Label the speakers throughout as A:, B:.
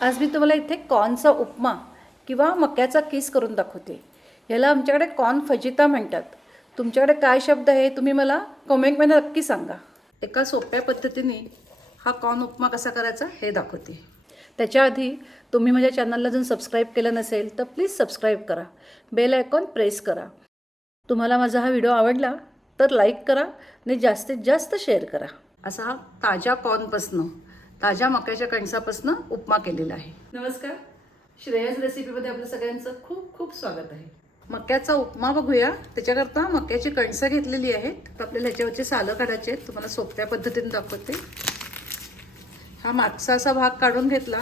A: आज मी तुम्हाला इथे कॉर्नचा उपमा किंवा मक्याचा किस करून दाखवते. ह्याला आमच्याकडे कॉर्न फजिता म्हणतात. तुमच्याकडे काय शब्द आहे तुम्ही मला कमेंटमध्ये नक्की सांगा. एका सोप्या पद्धतीने हा कॉर्न उपमा कसा करायचा हे दाखवते. त्याच्या आधी तुम्ही माझ्या चॅनलला जर सबस्क्राईब केलं नसेल तर प्लीज सबस्क्राईब करा. बेल आयकॉन प्रेस करा. तुम्हाला माझा हा व्हिडिओ आवडला तर लाईक करा आणि जास्तीत जास्त शेअर करा. असा हा ताज्या कॉर्नपासनं ताज्या मक्याच्या कणसापासनं उपमा केलेला आहे. नमस्कार. श्रेयस रेसिपीमध्ये आपलं सगळ्यांचं खूप खूप स्वागत आहे. मक्याचा उपमा बघूया. त्याच्याकरता मक्याची कणसं घेतलेली आहेत. तर आपल्याला ह्याच्यावरचे सालं काढायचे आहेत. तुम्हाला सोप्या पद्धतीने दाखवते. हा मागचा असा भाग काढून घेतला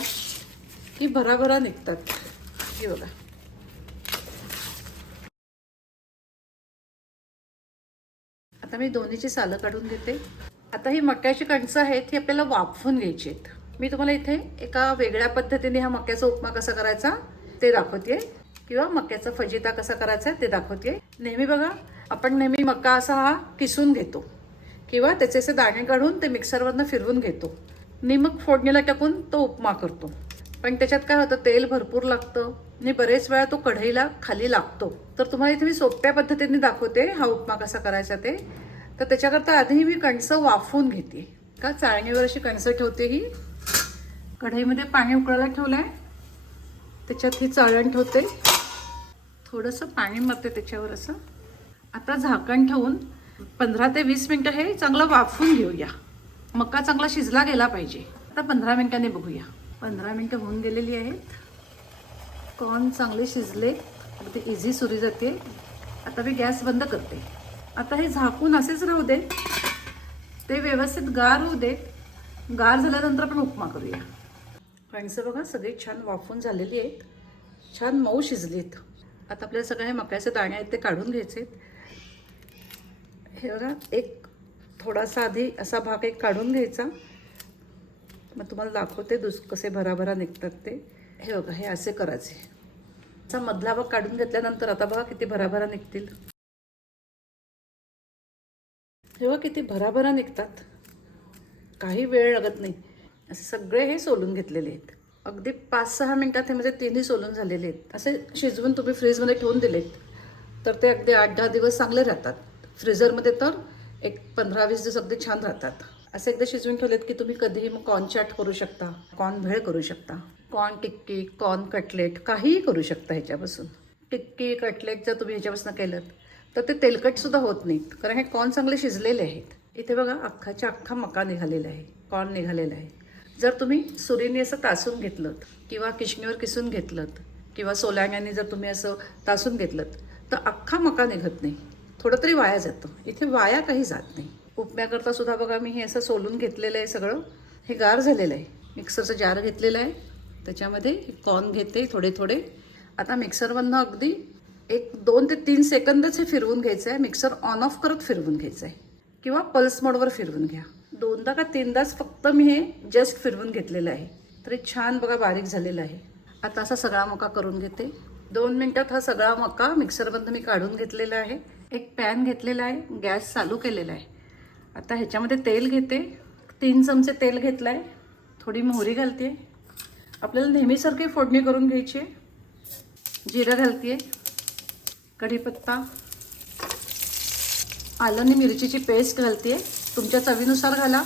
A: की भराभरा निघतात. हे बघा. आता मी दोन्हीची सालं काढून घेते. आता ही मक्याची कणसं आहेत ही आपल्याला वाफवून घ्यायची आहेत. मी तुम्हाला इथे एका वेगळ्या पद्धतीने हा मक्याचा उपमा कसा करायचा ते दाखवते किंवा मक्याचा फजिता कसा करायचा ते दाखवते नेहमी बघा आपण नेहमी मका असा हा किसून घेतो. किंवा त्याचे असे दाणे काढून ते मिक्सरवरनं फिरवून घेतो. निमक मग फोडणीला टाकून तो उपमा करतो. पण त्याच्यात काय होतं तेल भरपूर लागतं. आणि बरेच वेळा तो कढईला खाली लागतो. तर तुम्हाला इथे मी सोप्या पद्धतीने दाखवते हा उपमा कसा करायचा ते. तर त्याच्याकरता आधी मी कणसं वाफवून घेते. का चाळणीवर अशी कणसं ठेवते ही. कढईमध्ये पाणी उकळायला ठेवलं आहे त्याच्यात ही चाळण ठेवते. थोडंसं पाणी मारते त्याच्यावर असं. आता झाकण ठेवून पंधरा ते वीस मिनटं हे चांगलं वाफवून घेऊया. मका चांगला शिजला गेला पाहिजे. आता पंधरा मिनिटांनी बघूया. पंधरा मिनटं होऊन गेलेली आहेत. कॉर्न चांगले शिजले. अगदी इझी सुरी जाते. आता मी गॅस बंद करते. आता हे झाकून असेच राहू दे. ते व्यवस्थित गार होऊ दे. गार झाल्यानंतर आपण उपमा करूया. कणसं बघा सगळी छान वाफून झालेली आहेत. छान मऊ शिजली आहेत आता आपल्याला सगळे हे मक्याचे दाणे आहेत ते काढून घ्यायचे आहेत. हे बघा एक थोडासा आधी असा भाग एक काढून घ्यायचा. मग तुम्हाला दाखवते दुस कसे भराभरा निघतात ते. हे बघा हे असे करायचे. असा मधला भाग काढून घेतल्यानंतर आता बघा किती भराभरा निघतील. तेव्हा किती भराभरा निघतात. काही वेळ लागत नाही. असे सगळे हे सोलून घेतलेले आहेत. अगदी पाच सहा मिनटात हे म्हणजे तिन्ही सोलून झालेले आहेत. असे शिजवून तुम्ही फ्रीजमध्ये ठेवून दिलेत. तर ते अगदी आठ दहा दिवस चांगले राहतात. फ्रीजरमध्ये तर एक पंधरा वीस दिवस अगदी छान राहतात. असे एकदा शिजवून ठेवलेत की तुम्ही कधीही मग कॉर्न चाट करू शकता कॉर्न भेळ करू शकता कॉर्न टिक्की कॉर्न कटलेट काहीही करू शकता ह्याच्यापासून. टिक्की कटलेट जर तुम्ही ह्याच्यापासून केलं तर ते तेलकटसुद्धा होत नाहीत. कारण हे कॉर्न चांगले शिजलेले आहेत. इथे बघा अख्खाच्या अख्खा मका निघालेला आहे. कॉर्न निघालेला आहे. जर तुम्ही सुरीने असं तासून घेतलं किंवा किशणीवर किसून घेतलं किंवा सोलांग्याने जर तुम्ही असं तासून घेतलं तर अख्खा मका निघत नाही. थोडं तरी वाया जातं. इथे वाया काही जात नाही. उपम्याकरता सुद्धा बघा मी हे असं सोलून घेतलेलं आहे सगळं. हे गार झालेलं आहे. मिक्सरचं जार घेतलेलं आहे. त्याच्यामध्ये कॉर्न घेते थोडे थोडे. आता मिक्सरमधनं अगदी एक दोन ते तीन सेकंदच हे फिरवून घ्यायचं आहे. मिक्सर ऑन ऑफ करत फिरवून घ्यायचं आहे. किंवा पल्स मोडवर फिरवून घ्या. दोनदा का तीनदाच फक्त मी हे जस्ट फिरवून घेतलेलं आहे. तरी छान बघा बारीक झालेलं आहे. आता असा सगळा मका करून घेते. दोन मिनटात हा सगळा मका मिक्सरमधनं मी काढून घेतलेला आहे. एक पॅन घेतलेला आहे. गॅस चालू केलेला आहे. आता ह्याच्यामध्ये तेल घेते. तीन चमचे तेल घेतलं आहे थोडी मोहरी घालते. आपल्याला नेहमीसारखी फोडणी करून घ्यायची आहे. जिरं घालते. कढीपत्ता आलं आणि मिरचीची पेस्ट घालते तुमच्या चवीनुसार घाला.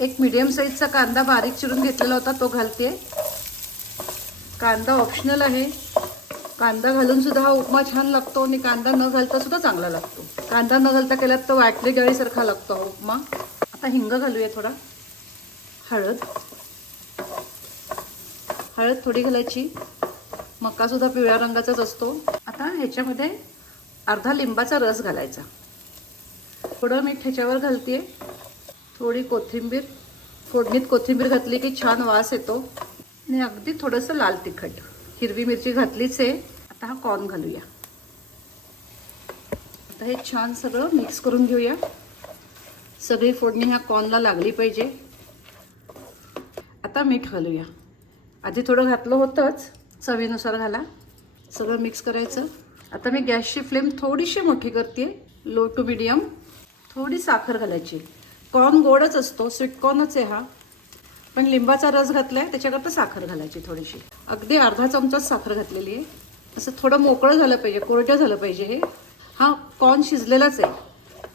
A: एक मीडियम साईजचा कांदा बारीक चिरून घेतलेला होता तो घालते कांदा ऑप्शनल आहे. कांदा घालून सुद्धा हा उपमा छान लागतो आणि कांदा न घालता सुद्धा चांगला लागतो. कांदा न घालता केल्यात तर वाटली गळीसारखा लागतो हा उपमा. आता हिंग घालूया थोडा. हळद. हळद थोडी घालायची. मका सुद्धा पिवळ्या रंगाचाच असतो. आता ह्याच्यामध्ये अर्धा लिंबाचा रस घालायचा. थोडं मीठ ह्याच्यावर घालते थोडी कोथिंबीर फोडणीत कोथिंबीर घातली की छान वास येतो. आणि अगदी थोडंसं लाल तिखट. हिरवी मिरची घातलीच आहे. आता हा कॉर्न घालूया. आता हे छान सगळं मिक्स करून घेऊया. सगळी फोडणी ह्या कॉर्नला लागली पाहिजे. आता मीठ घालूया. आधी थोडं घातलं होतंच. चवीनुसार घाला. सगळं मिक्स करायचं. आता मी गॅसची फ्लेम थोडीशी मोठी करते. लो टू मिडियम थोडी साखर घालायची. कॉर्न गोडच असतो. स्वीट कॉर्नच आहे हा. पण लिंबाचा रस घातला आहे त्याच्याकरता साखर घालायची थोडीशी. अगदी अर्धा चमचाच साखर घातलेली आहे. असं थोडं मोकळं झालं पाहिजे. कोरडं झालं पाहिजे हे. हा कॉर्न शिजलेलाच आहे.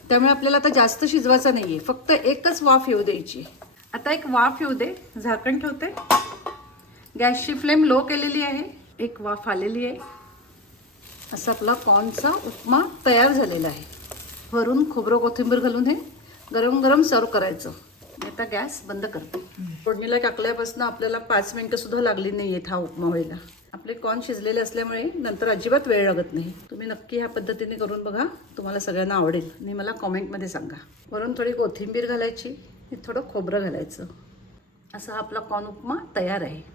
A: त्यामुळे आपल्याला आता जास्त शिजवायचा नाही आहे फक्त एकच वाफ येऊ द्यायची आता एक वाफ येऊ दे. झाकण ठेवते. गॅसची फ्लेम लो केलेली आहे. एक वाफ आलेली आहे. असं आपला कॉर्नचा उपमा तयार झालेला आहे. वरून खोबरं कोथिंबीर घालून हे गरम गरम सर्व करायचं. मी आता गॅस बंद करते. फोडणीला टाकल्यापासून आपल्याला पाच मिनटं सुद्धा लागली नाही आहेत हा उपमा व्हायला. आपले कॉर्न शिजलेले असल्यामुळे नंतर अजिबात वेळ लागत नाही. तुम्ही नक्की ह्या पद्धतीने करून बघा. तुम्हाला सगळ्यांना आवडेल. आणि मला कॉमेंटमध्ये सांगा. वरून थोडी कोथिंबीर घालायची. आणि थोडं खोबरं घालायचं. असा आपला कॉर्न उपमा तयार आहे.